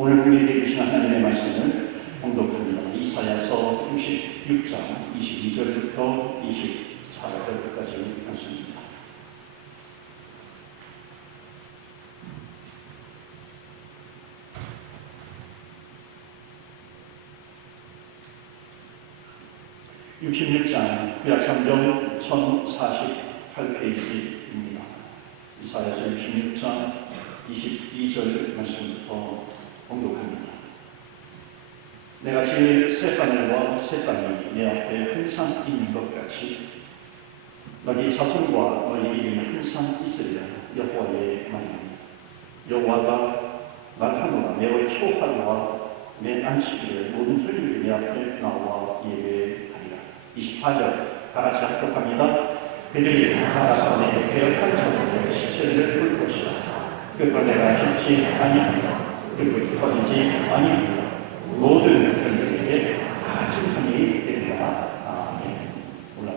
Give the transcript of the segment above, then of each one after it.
오늘 우리에게 주신 하나님의 말씀을 봉독합니다. 이사야서 66장 22절부터 24절까지 말씀입니다. (66장) 구약성경 1048페이지입니다. 이사야서 66장 22절 말씀부터 봉독합니다. 내가 지을 새 하늘과 새 땅이 내 앞에 항상 있는 것 같이 너희 자손과 너희 이름이 항상 있으리라. 여호와의 말입니다. 여호와가 말하노라. 매월 초하루와 내 안식일에 모든 혈육이 내 앞에 나와 예배하리라. 24절 다 같이 합독합니다. 그들이 나가서 내 배역한 자들의 시체를 풀 것이다. 그걸 내가 죽지 아니하리라. 그걸 꺼지지 아니하리라. 모든 그들에게 다 칭찬이 되리라. 아멘. 물론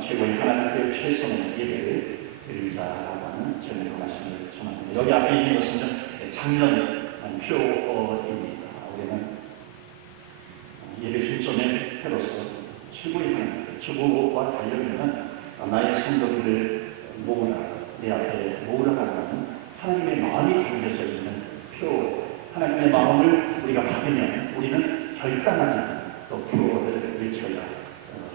최고의 하나님께 최선의 예배를 드리자라고 하는 제목의 말씀을 전합니다. 여기 앞에 있는 것은 작년 표입니다. 우리는 예배 중점의 표로서 최고의 하나님께 주보와 달려있는 나의 성도들을 모으라, 내 앞에 모으라고 하는 하나님의 마음이 담겨져 있는 표, 하나님의 마음을 우리가 받으면 우리는 결단하는 또 표를 외쳐야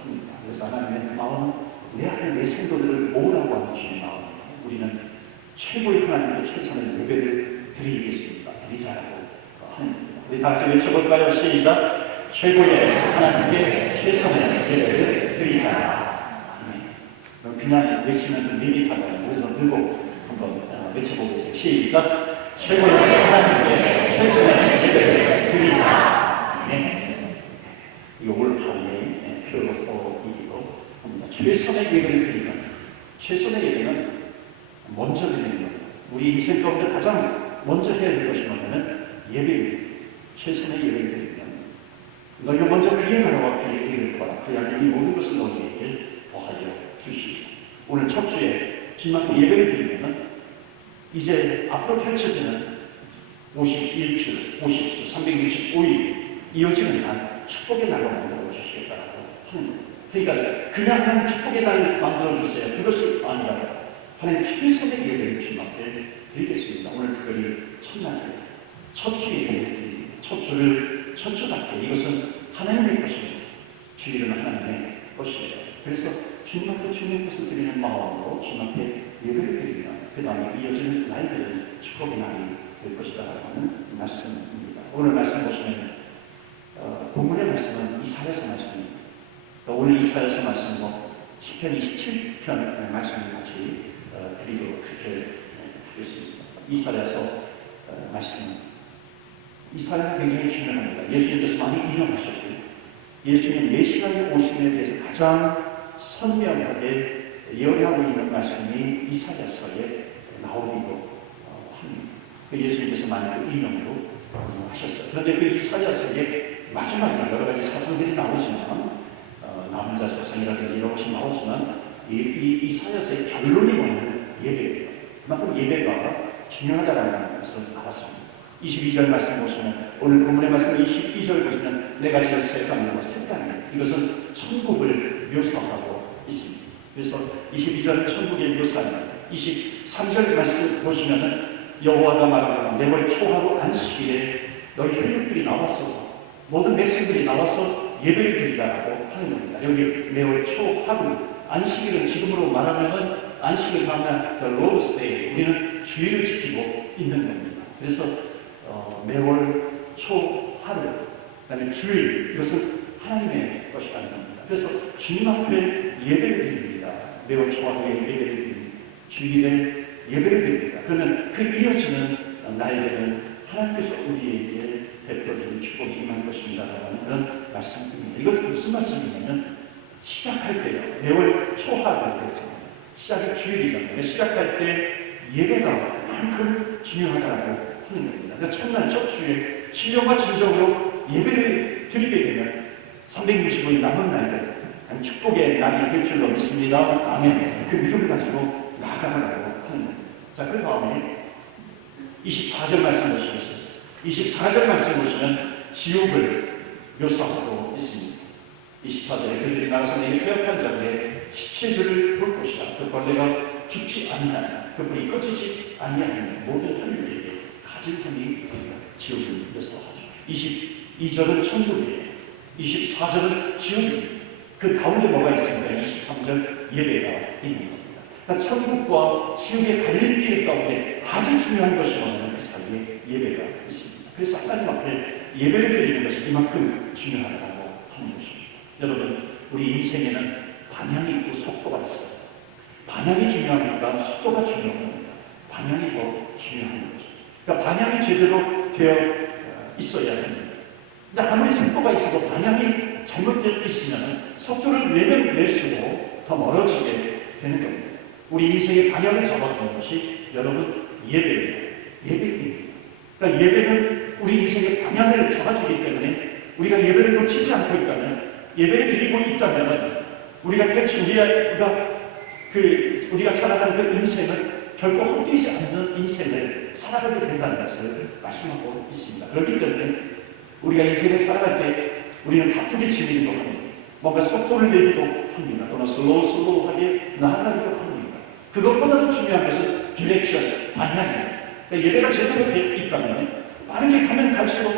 합니다. 그래서 하나님의 그 마음은 내 앞에 내 성도들을 모으라고 하는 주의 마음입니다. 우리는 최고의 하나님께 최선의 예배를 드리겠습니다. 드리자라고 하는 겁니다. 우리 다 같이 외쳐볼까요? 시작! 최고의 하나님께 최선의 예배를 드리자. 그냥 외치면 좀 밋밋하잖아요. 그래서 들고 한번 외쳐보겠습니다. 시작! 최고의 하나님께 최선의 예배를 드리자. 네. 이거 올바르게 표현이기도 합니다. 최선의 예배를 드리면, 최선의 예배는 먼저 드리는 겁니다. 우리 인생 가운데 가장 먼저 해야 될 것이 뭐냐면 예배입니다. 최선의 예배를 드리면 너희가 먼저 그의 나라와 그의 일을 구하라. 그리하면 이 모든 것을 너희에게 더하여 주시리라. 오늘 첫 주에 주님께 예배를 드리면 이제 앞으로 펼쳐지는 51주, 50주, 365일 이어지는 날 축복의 날로 만들어 주시겠다고 하는 겁니다. 그러니까 그냥 한 축복의 날 만들어 주세요. 그것이 아니라 하나님 최선의 예배를 주님 앞에 드리겠습니다. 오늘 특별히 첫날에 첫 주에 예배를 드립니다. 첫 주를 첫 주답게 이것은 하나님의 것입니다. 주일은 하나님의 것이에요. 그래서 주님 앞에 주님의 것을 드리는 마음으로 주님 앞에 예배를 드리면 그 다음에 이어지는 날들은 축복의 날이 될 것이다 라는 말씀입니다. 오늘 말씀 보시면 본문의 말씀은 이사야서 말씀입니다. 오늘 이사야서 말씀은 시편 27편 말씀을 같이 드리도록 그렇게 하겠습니다. 이사야서 말씀입니다. 이사야가 굉장히 중요합니다. 예수님께서 많이 인용하셨고요. 예수님 메시아의 오심에 대해서 가장 선명하게 예언하고 있는 말씀이 이사야서에 나오기도 합니다. 그 예수님께서 많이 인용도 하셨어요. 그런데 그 이사야서의 마지막에 여러 가지 사상들이 나오지만 남은 자 사상이라든지 이런 것이 나오지만 이 이사야서의 결론이 뭐냐면 예배예요. 그만큼 예배가 중요하다는 것을 알았습니다. 22절 말씀 보시면 오늘 본문의 말씀 22절 보시면 내가 지을 새 땅과 새 땅이에요. 이것은 천국을 묘사하고 있습니다. 그래서 22절은 천국의 묘사입니다. 23절 말씀 보시면 여호와가 말하노라. 매월 초하루 안식일에 너희 혈육들이 나와서 모든 백성들이 나와서 예배를 드리라고 하는 겁니다. 여기 매월 초하루 안식일은 지금으로 말하면 안식일 하면 the Lord's Day, 우리는 주일을 지키고 있는 겁니다. 그래서 매월 초하루, 그다음에 주일, 이것은 하나님의 것이라는 겁니다. 그래서 주님 앞에 예배를 드립니다. 매월 초하루에 예배를 드립니다. 주일에 예배를 드립니다. 그러면 그 이어지는 날에는 하나님께서 우리에게 베풀어주는 축복이 임할 것입니다라는 그런 말씀입니다. 이것은 무슨 말씀이냐면 시작할 때요. 매월 초하루 때잖아요. 시작이 주일이잖아요. 시작할 때 예배가 그만큼 중요하다고 하는 겁니다. 그러니까 첫날 첫 주에 신령과 진정으로 예배를 드리게 되면 365일 남은 날에 축복의 날이 될 줄로 믿습니다. 아멘. 그 믿음을 가지고 나아가라고 하는 겁니다. 자, 그 다음에 24절 말씀 보시겠습니다. 24절 말씀 보시면 지옥을 묘사하고 있습니다. 24절에 그들이 나가서 내게 폐역한 자들의 시체들을 볼 것이다. 그 벌레가 죽지 아니하냐, 그 불이 꺼지지 아니하냐, 모든 하늘에게 가진 편이 지옥을 묘사하죠. 22절은 천국이에요. 24절은 지옥입니다. 그 가운데 뭐가 있습니까? 23절 예배가 있는 겁니다. 그러니까 천국과 지옥의 갈림길 가운데 아주 중요한 것이 뭐냐면 그 사이에 예배가 있습니다. 그래서 하나님 앞에 예배를 드리는 것이 이만큼 중요하다고 하는 것입니다. 여러분, 우리 인생에는 방향이 있고 속도가 있어요. 방향이 중요합니까? 속도가 중요합니다. 방향이 더 중요한 거죠. 그러니까 방향이 제대로 되어 있어야 합니다. 근데 아무리 속도가 있어도 방향이 잘못되어 있으면 속도를 내면 낼수록 더 멀어지게 되는 겁니다. 우리 인생의 방향을 잡아주는 것이 여러분 예배입니다. 예배입니다. 그러니까 예배는 우리 인생의 방향을 잡아주기 때문에 우리가 예배를 놓치지 않고 있다면, 예배를 드리고 있다면 우리가 펼친 우리가 살아가는 그 인생을 결코 헛되지 않는 인생을 살아가게 된다는 것을 말씀하고 있습니다. 그렇기 때문에 우리가 인생을 살아갈 때 우리는 바쁘게 지내기도 합니다. 뭔가 속도를 내기도 합니다. 또는 슬로우하게 나아가기도 합니다. 그것보다도 중요한 것은 디렉션, 방향이에요. 그러니까 예배가 제대로 되어 있다면 빠르게 가면 갈수록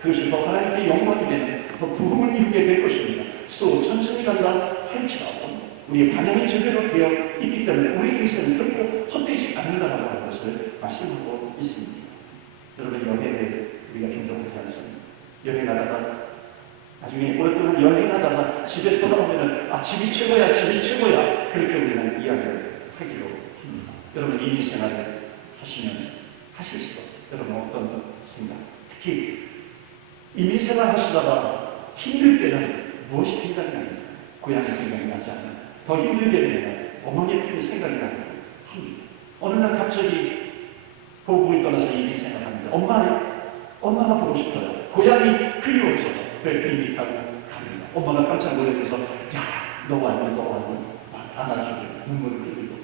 그것이 더 하나님의 영광이 되는, 더 부흥을 이루게 될 것입니다. 또 천천히 간다 할지라도 우리의 방향이 제대로 되어 있기 때문에 우리 인생은 결코 헛되지 않는다라고 하는 것을 말씀하고 있습니다. 여러분, 여행을 우리가 종종 하지 않습니다. 여행하다가 나중에 오랫동안 여행하다가 집에 돌아오면 집이 최고야, 집이 최고야, 그렇게 우리는 이야기를 하기로 합니다. 여러분, 이민 생활을 하시면 하실수록 여러분 어떤 생각, 특히 이민 생활 하시다가 힘들 때는 무엇이 생각이 납니까? 고향이 생각이 나지 않아요. 더 힘들게 되면 어머니의 편이 생각이 나고 합니다. 어느 날 갑자기 고국을 떠나서 이민 생활합니다. 엄마가 보고 싶어요. 고향이 그리워져요. 비행기 타고 갑니다. 엄마가 깜짝 놀라면서 너 왔니? 안아주고 눈물을 흘리고,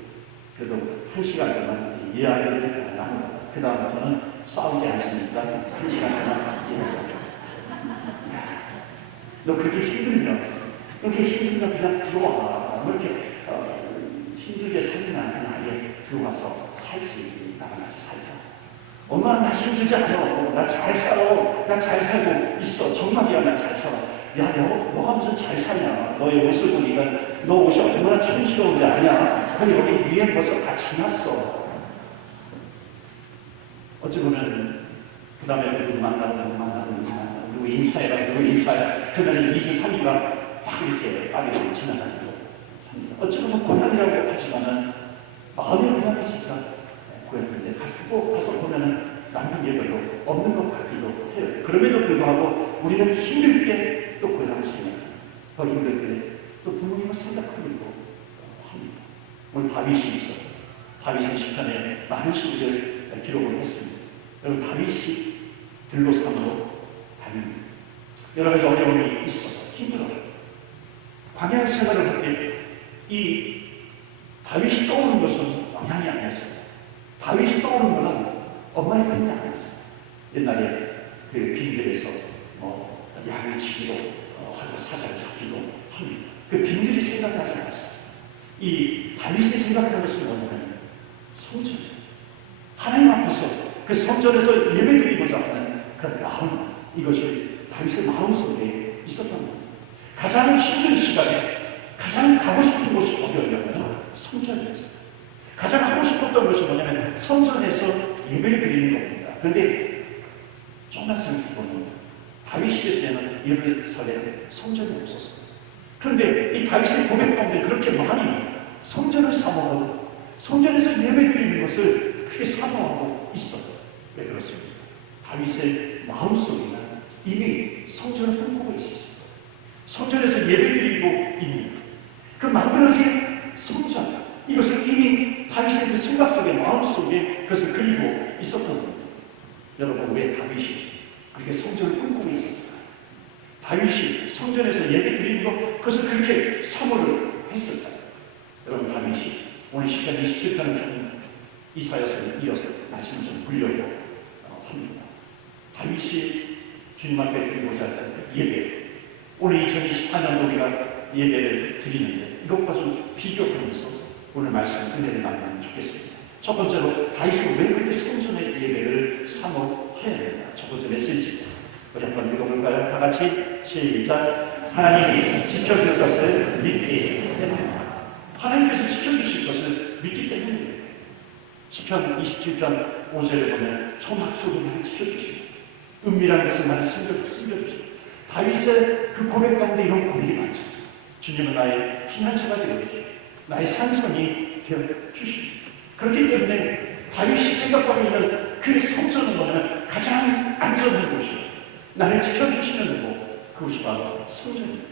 그래도 1시간 동안 이야기를 나누고, 그 다음부터는 싸우지 않습니까? 1시간 동안 이야기하죠. 너 그렇게 힘들면 그냥 들어와. 뭐 이렇게 힘들게 살면 아예 들어와서 살지. 나랑 같이 살자. 엄마, 나 힘들지 않아. 나 잘 살아. 나 잘 살고 있어. 정말이야, 나 잘 살아. 야, 너가 무슨 잘 사냐. 너의 옷을 보니까 너 옷이 얼마나 촌스러운 게 아니야. 아니, 여기 위에 벌써 다 지났어. 어찌 보면 그 다음에 누구 만나고 누구 인사해라. 그러면 2주, 3주가 확 이렇게 빠르게 지나가기도 합니다. 어찌 보면 고향이라고 하지만은 마음의 고향이 진짜 고향인데 가서 보면은 남는 게 별로 없는 것 같기도 해요. 그럼에도 불구하고 우리는 힘들 때 또 고향을 생각합니다. 더 힘들 때 또 부모님을 생각하고 합니다. 오늘 다윗이 있어요. 다윗은 시편에 많은 시들을 기록을 했습니다. 여러분, 다윗이 들로산으로 다닙니다. 여러 가지 어려움이 있어서 힘들어요. 광야 생활을 할 때 이 다윗이 떠오르는 것은 광양이 아니었어요. 다윗이 떠오르는 것은 엄마의 편이 아니었어요. 옛날에 그 빈들에서 양을 치기도 하고 사자를 잡기도 합니다. 그 빈들이 생각나지 않았어요. 이 다윗이 생각하는 것은 뭐냐면 성전이에요. 하나님 앞에서 그 성전에서 예배드리고자 하는 그런 마음, 이것이 다윗의 마음속에 있었던 겁니다. 가장 힘든 시간에 가장 가고 싶은 곳이 어디였냐면 성전이었어요. 가장 하고 싶었던 것이 뭐냐면 성전에서 예배를 드리는 겁니다. 그런데 조금만 생각해보면 다윗 시대 때는 예루살렘에 성전이 없었어요. 그런데 이 다윗의 고백 가운데 그렇게 많이 성전을 사모하고 성전에서 예배 드리는 것을 그렇게 사모하고 있어요. 왜 그렇습니까? 다윗의 마음속에는 이미 성전을 꿈꾸고 있었어요. 성전에서 예배드리고 있는 그 만들어진 성전, 이것을 이미 다윗의 그 생각 속에, 마음 속에 그것을 그리고 있었던 겁니다. 여러분, 왜 다윗이 그렇게 성전을 꿈꾸고 있었을까요? 다윗이 성전에서 예배드리는 것, 그것을 그렇게 사모를 했을까요? 여러분, 다윗이 오늘 시편 27편을 좀 이사야서를 이어서 말씀을 좀 불려고 합니다. 반드시 주님 앞에 드리고자 하는 예배. 오늘 2024년도 우리가 예배를 드리는데 이것과 좀 비교하면서 오늘 말씀 은혜를 나누면 좋겠습니다. 첫 번째로 다윗이 왜 그렇게 성전의 예배를 사모해야 되나? 첫 번째 메시지 우리 한번 읽어볼까요? 다 같이 시작. 하나님이 지켜줄 것을 믿기 때문입니다. 하나님께서 지켜주실 것을 믿기 때문입니다. 시편 27편 5절에 보면 초막소도 나를 지켜주시고 은밀한 것을 나를 숨겨주시고 다윗의 그 고백 가운데 이런 고백이 많죠. 주님은 나의 피난처가 되어주시고 나의 산성이 되어주시고 그렇기 때문에 다윗이 생각하고 있는 그 성전은 뭐냐면 가장 안전한 곳이고 나를 지켜주시는 곳, 그곳이 바로 성전입니다.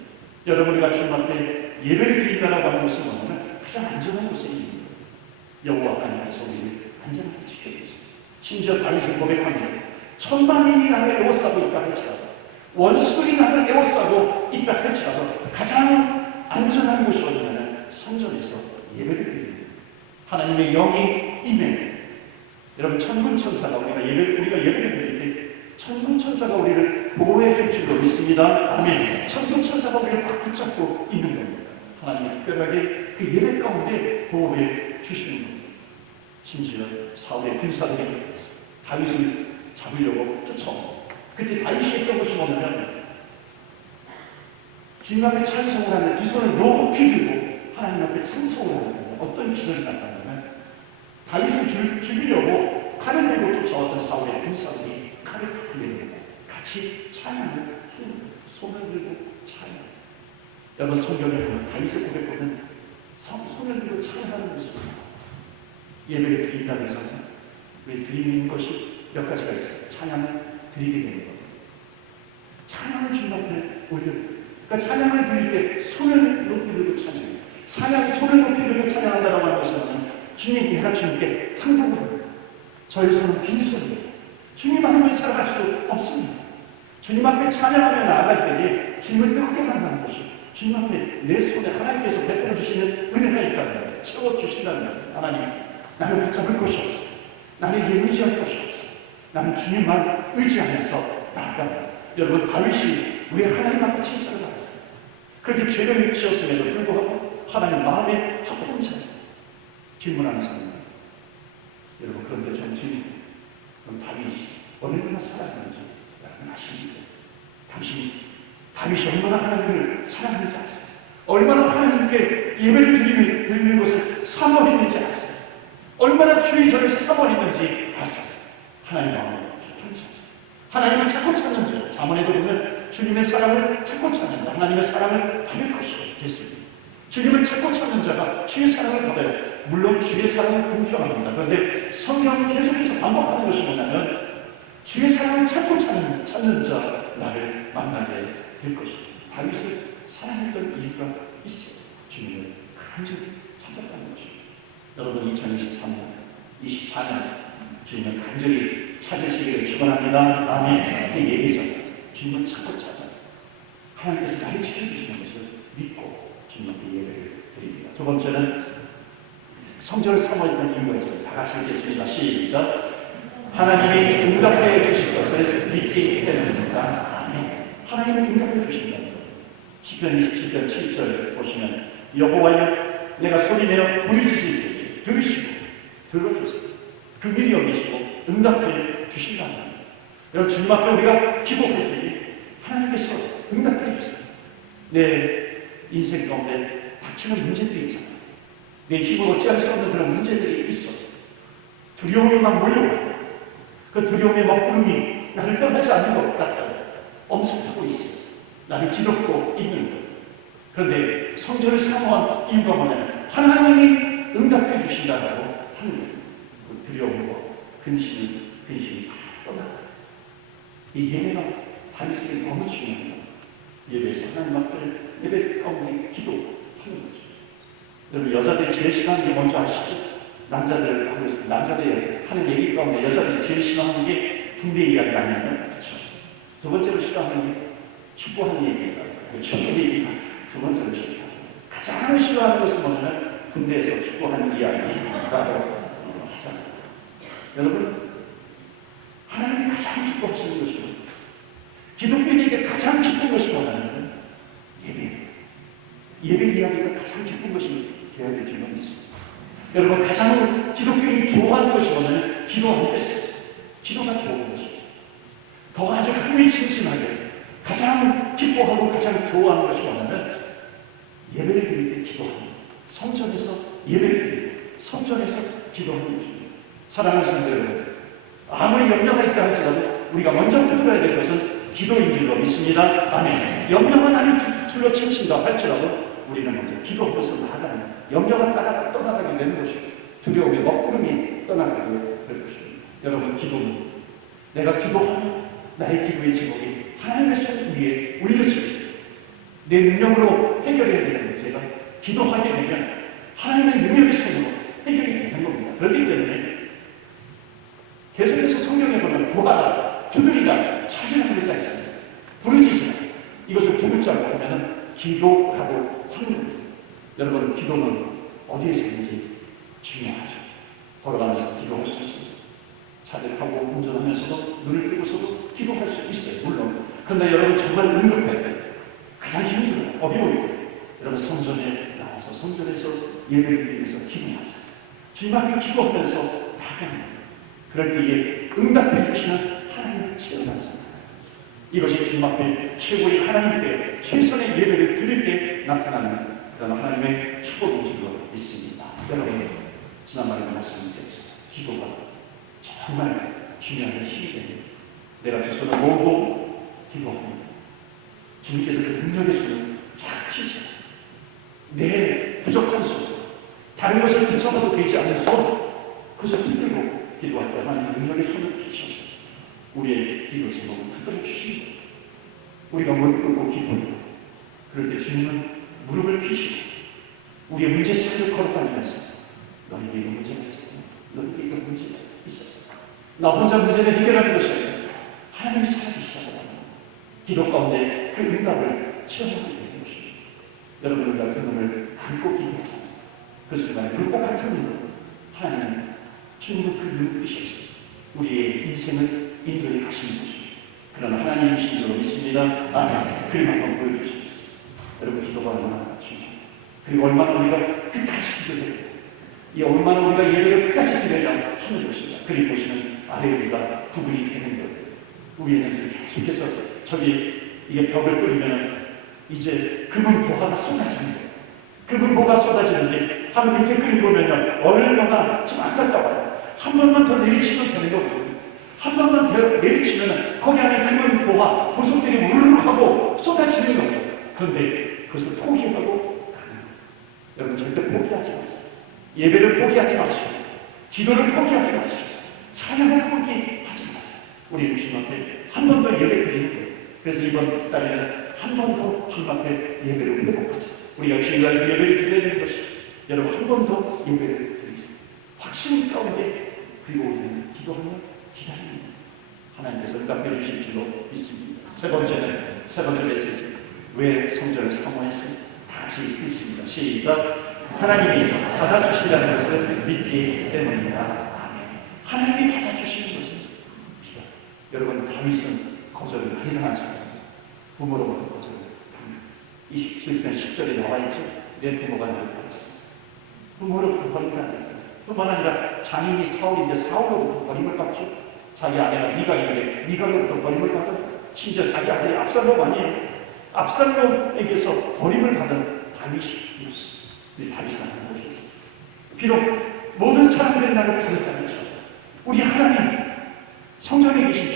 여러분 우리가 주님 앞에 예배를 드린다라고 하는 것은 뭐냐면 가장 안전한 곳에 있는 거예요. 여호와 하나님께서 우리를 안전하게 지켜주세요. 심지어 다윗이 고백합니다. 천만인이 나를 에워싸고 있다 할지라도 원수들이 나를 에워싸고 있다 할지라도 가장 안전한 곳이 어디냐면 성전에서 예배를 드립니다. 하나님의 영이 임해. 여러분 천군 천사가 우리가 예배를 드릴 때 천군 천사가 우리를 보호해 줄 줄로 믿습니다. 아멘. 천군 천사가 우리를 꽉 붙잡고 있는 겁니다. 하나님이 특별하게 그 예배 가운데 보호해 주시는 겁니다. 심지어 사울의 군사들이 다윗을 잡으려고 쫓아옵니다. 그때 다윗이 했던 것이 뭐냐면 주님 앞에 찬송을 하는 두 손을 높이 들고 하나님 앞에 찬송을 하는 어떤 기절이 나타나면 다윗을 죽이려고 칼을 들고 쫓아왔던 사울의 군사들이 칼을 들고 같이 찬양을 합니다. 손을 들고 찬양. 여러분 성경에 보면 다윗의 고백보면 손을 들고 찬양하는 것입니다. 예배를 드린다는 것은 우리 드리는 것이 몇 가지가 있어요. 찬양을 드리게 되는 겁니다. 찬양을 주님 앞에 올려요. 그러니까 찬양을 드릴 때 손을 높이 들고 찬양해요. 손을 높이 들고 찬양한다라고 하는 것은 주님, 내가 주님께 항복을 저의 손은 빈손이에요. 주님 앞에 살아갈 수 없습니다. 주님 앞에 찬양하며 나아갈 때에 주님을 뜨겁게 만나는 것이 주님 앞에 내 손에 하나님께서 베풀어 주시는 은혜가 있다면 채워주신다면 하나님 나를 붙잡을 것이 없어. 나를 의지할 것이 없어. 나는 주님만 의지하면서 나아갑니다. 여러분 다윗이 왜 하나님 앞에 칭찬을 받았어요? 그렇게 죄를 지었음에도 불구하고 하나님 마음에 합한 자 질문하는 사람. 여러분 그런데 전 주님 그럼 다윗이 얼마나 사랑하는지 여러분 아십니까? 당신이 다윗이 얼마나 하나님을 사랑하는지 아세요? 얼마나 하나님께 예배를 드리는 것을 사모했는지 아세요? 얼마나 주의 저를 사모했는지 아세요? 하나님 마음에 합한 자. 하나님을 찾고 찾는 자. 자문에도 보면 주님의 사랑을 찾고 찾는다. 하나님의 사랑을 받을 것이겠습니다. 주님을 찾고 찾는 자가 주의 사랑을 받아요. 물론 주의 사랑은 공평합니다. 그런데 성경은 계속해서 반복하는 것이 뭐냐면 주의 사랑을 찾고 찾는 자 나를 만나게 될 것입니다. 다윗을 사랑했던 이유가 있어요. 주님을 간절히 찾았다는 것입니다. 여러분 2023년, 24년 주님을 간절히 찾으시기를 축원합니다. 아멘. 그 예배잖아요. 주님을 찾고 찾아. 하나님께서 나를 지켜주시는 것을 믿고 주님 앞에 예배를 드립니다. 두 번째는 성전을 사모했던 이유가 있어요. 다 같이 읽겠습니다. 시작. 하나님이 응답해 주실 것을 믿기 때문입니다. 아멘. 하나님이 응답해 주신다는 거예요. 시편 27편 7절 보시면 여호와여 내가 소리내어 부르짖을 때에 들으시고 들어주세요. 그 미리 여기시고 응답해 주신다는 거예요. 여러분 주님 앞에 우리가 기도할 때에 하나님께서 응답해 주세요. 내 인생 가운데 닥치는 문제들이 있잖아요. 내 힘으로 어찌할 수 없는 그런 문제들이 있어. 두려움이 막 몰려와요. 그 두려움의 먹구름이 나를 떠나지 않는 것 같아요. 엄습하고 있어요. 나를 뒤덮고 있는 거예요. 그런데 성전을 사모한 이유가 뭐냐면 하나님이 응답해 주신다고 하는 그 두려움과 근심이 다 떠나요. 이 예배가 다윗에게 너무 중요합니다. 예배에서 하나님 앞에 예배 가운데 기도하는 거죠. 여러분 여자들이 제일 싫어하는 게 뭔지 아시죠? 남자들을 하고 있습니다. 남자들이 하는 얘기 가운데 여자들이 제일 싫어하는 게 군대 이야기 아니에요? 그렇죠. 두 번째로 싫어하는 게 축구하는 얘기가 축구 얘기가 두 번째로 싫어하는 가장 싫어하는 것은 뭐냐면 군대에서 축구하는 이야기라고 하잖아요. 여러분 하나님이 가장 기뻐하시는 것은 예배 이야기가 가장 기쁜 것이 되어야 될 줄로 믿습니다. 여러분, 가장 기독교인이 좋아하는 것이 뭐냐면 기도하는 것이에요. 기도가 좋은 것이죠. 더 아주 흥미진진하게 가장 기뻐하고 가장 좋아하는 것이 뭐냐면 예배를 드릴 때 기도하는 것. 성전에서 예배를 드릴 때 성전에서 기도하는 것입니다. 사랑하는 성도 여러분, 아무리 염려가 있다 할지라도 우리가 먼저 붙들어야 될 것은 기도인 줄로 믿습니다. 아멘. 염려가 나를 둘러친다 할지라도 우리는 먼저 기도하면서 나아가는, 염려가 떠나가게 되는 것이고 두려움의 먹구름이 떠나가게 될 것입니다. 여러분, 기도는 내가 기도하면 나의 기도의 제목이 하나님의 손 위에 올려집니다. 내 능력으로 해결해야 되는 문제가 기도하게 되면 하나님의 능력의 손으로 해결이 되는 겁니다. 그렇기 때문에 계속해서 성경에 보면 구하라, 두드리라, 찾으라 그러지 않습니다. 부르짖으라. 이것을 두 글자로 하면 기도라고 하는 겁니다. 여러분, 기도는 어디에서든지 중요하죠. 걸어가면서 기도할 수 있습니다. 차를 타고 운전하면서도 눈을 뜨고서도 기도할 수 있어요. 물론. 그런데 여러분, 정말 응급할 때 가장 힘들어요. 어려울 때 여러분, 성전에 나와서 성전에서 예배를 드리면서 기도하세요. 주님 앞에 기도하면서 나아갑니다. 그럴 때에 응답해 주시는 하나님을 체험하겠습니다. 이것이 주님 앞에 최고의 하나님께 최선의 예배를 드릴 때 나타나는 그런 하나님의 축복인 줄로 믿습니다. 여러분, 지난번에 말씀드렸죠. 기도가 정말 중요한 힘이 됩니다. 내가 두 손을 모으고 기도합니다. 주님께서 그 능력의 손을 쫙 펴세요. 내 부족한 손, 다른 것을 붙잡아도 되지 않는 손, 그것을 흔들고 기도할 때 하나님 능력의 손을 펴셔서 우리의 기도 제목을 붙들어 주십니다. 우리가 무릎 꿇고 기도합니다. 그럴 때 주님은 무릎을 펴시고 우리의 문제상을 걸어다니면서 너에게 이거 문제가 있었다. 너에게 이거 문제가 있었다. 나 혼자 문제를 해결하는 것이 아니라 하나님이 살아계시다고 기도 가운데 그 응답을 체험하게 되는 것입니다. 여러분, 우리가 그 눈을 감고 기도하잖아요. 그 순간에 불꽃 같은 눈으로 하나님은 주님은 그 눈빛에서 우리의 인생을 인도해 가시는 것입니다. 그런 하나님이신 줄로 믿습니다. 아멘. 그림 한번 보여주시겠습니다. 여러분, 기도가 얼마나 중요합니다. 그리고 얼마나 우리가 끝까지 기도해야 돼요. 이 얼마나 우리가 예배를 끝까지 드려야 하는 것입니다. 그리고 보시면 아래 우리가 구분이 되는 것. 우리는 계속해서 저기 이게 벽을 끓이면 이제 금은 보화가 쏟아지는 거예요. 금은 보화가 쏟아지는데 바로 밑에 끓이 보면요, 얼마나 좀 안타까워요. 한 번만 더 내리치면 되는 거거든요. 한 번만 더 내리치면 거기 안에 금은 보화, 보석들이 우르르 하고 쏟아지는 거예요. 그런데 그것을 포기하고 가는 거예요. 여러분, 절대 포기하지 마세요. 예배를 포기하지 마시고 기도를 포기하지 마시고 찬양을 포기하지 마세요. 우리는 주님 앞에 한 번 더 예배 드리는 거예요. 그래서 이번 달에는 한 번 더 주님 앞에 예배를 회복하자. 우리가 주일날 예배를 드려야 되는 것이죠. 여러분, 한 번 더 예배를 드리겠습니다. 확신 가운데 그리고 우리는 기도하며 기다립니다. 하나님께서 응답해 주실 줄로 믿습니다. 세 번째 메시지. 왜 성전을 사모했습니까? 다 같이 읽겠습니다. 시작. 하나님이 받아주신다는 것을 믿기 때문입니다. 아멘. 하나님이 받아주시는 것은 믿어. 여러분, 다윗은 거절을 많이 당하잖아요. 부모로부터 거절을 당합니다. 27편 10절에 나와있죠. 내 부모가 나를 버렸어. 부모로부터 버림을 안 됩니다. 뿐만 아니라 장인이 사울인데 사울로부터 버림을 받죠. 자기 아내가 미갈인데 미갈로부터 버림을 받은, 심지어 자기 아들이 압살롬 아니에요. 압살롬에게서 버림을 받은 다윗이었어요. 우리 다윗은 하는 것이었어요. 비록 모든 사람들이 나를 버렸다는 것, 우리 하나님, 성전에 계신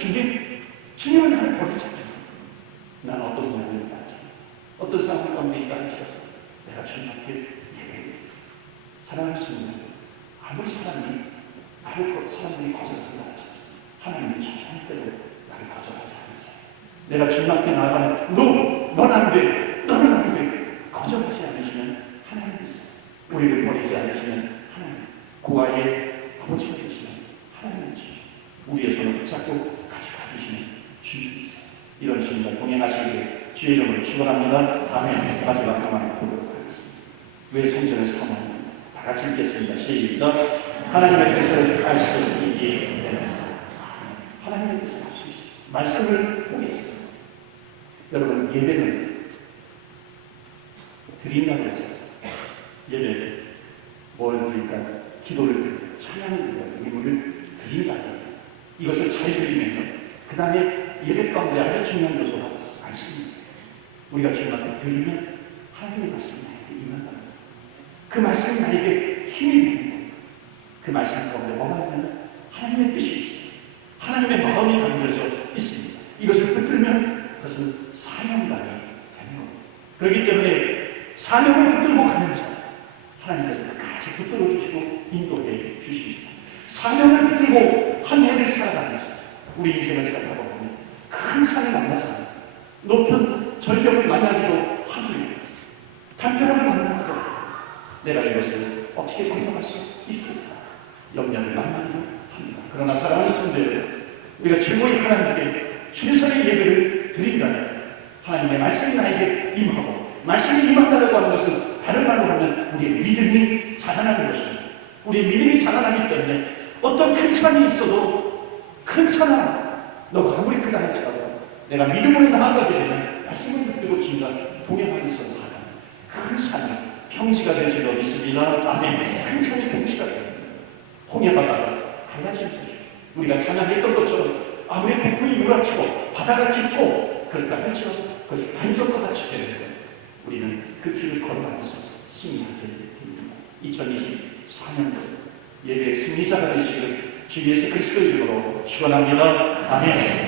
주님은 나를 버리지 않아요. 나는 어떤 사람을 있다, 어떤 사람을 가운데 있다 할지라도 내가 주님 앞에 예배해. 사랑하는 성도들, 아무리 사람들이 거절한다 할지 하나님은 절대로 나를 거절하지 않으세요. 내가 주님 앞에 나아가면 넌 안 돼, 너는 안 돼, 거절하지 않으시면 하나님이세요. 우리를 버리지 않으시면 하나님, 고아의 아버지가 되시는 하나님이시죠. 우리의 손을 붙잡고 같이 가주시는 주님이세요. 이런 주님과 동행하시기를 주의 이름으로 축원합니다. 아멘. 마지막 한번 보도록 하겠습니다. 왜 성전을 사모합니까? 다 같이 읽겠습니다. 시작. 하나님의 뜻을 알 수 있기 때문에. 하나님의 뜻을 알 수 있어요. 말씀을 보겠습니다. 여러분, 예배는 드린다고 하죠. 예배 뭘 드릴까? 기도를 드리고 찬양을 드리고 예물을 드린다. 이것을 잘 드리면요, 그 다음에 예배 가운데 아주 중요한 요소가 말씀입니다. 우리가 주님한테 드리면 하나님의 말씀이 나에게 임한다. 그 말씀이 나에게 힘이 되는 거예요. 그 말씀 가운데 뭐가 있냐면 하나님의 뜻이 있습니다. 하나님의 마음이 담겨져 있습니다. 이것을 붙들면 그것은 사명감이 되는 겁니다. 그렇기 때문에 사명을 붙들고 가는 자, 하나님께서 끝까지 붙들어 주시고 인도해 주십니다. 사명을 붙들고 한 해를 살아가는 자, 우리 인생을 살아가 보면 큰 산을 만나잖아요. 높은 전력을 만나기도 하고요, 단편함을 만나기도 하고, 내가 이것을 어떻게 건너갈 수 있을까? 염려를 만나기도 합니다. 그러나 사랑하는 성도들, 우리가 최고의 하나님께 최선의 예배를 드린다면 하나님의 말씀이 나에게 임하고, 말씀이 임한다고 하는 것은 다른 말로 하면 우리의 믿음이 자라나는 것입니다. 우리의 믿음이 자라나기 때문에 어떤 큰 산이 있어도, 큰 산아 너가 아무리 크다 할지라도 내가 믿음으로 나아가게 되면 말씀을 붙들고 주님과 동행하면서 나아가는 큰 산이 평지가 될 줄로 믿습니다. 아멘. 큰 산이 평지가 됩니다. 홍해바다가 갈라진 것이죠. 우리가 찬양했던 것처럼 아무리 폭풍이 몰아치고 바다가 깊고 그럴까 할지라도 그것이 반석과 같이 되는 거예요. 우리는 그 길을 걸어가면서 승리하게 됩니다. 2024년도 예배의 승리자가 되시기를 주 예수 그리스도의 이름으로 축원합니다. 아멘.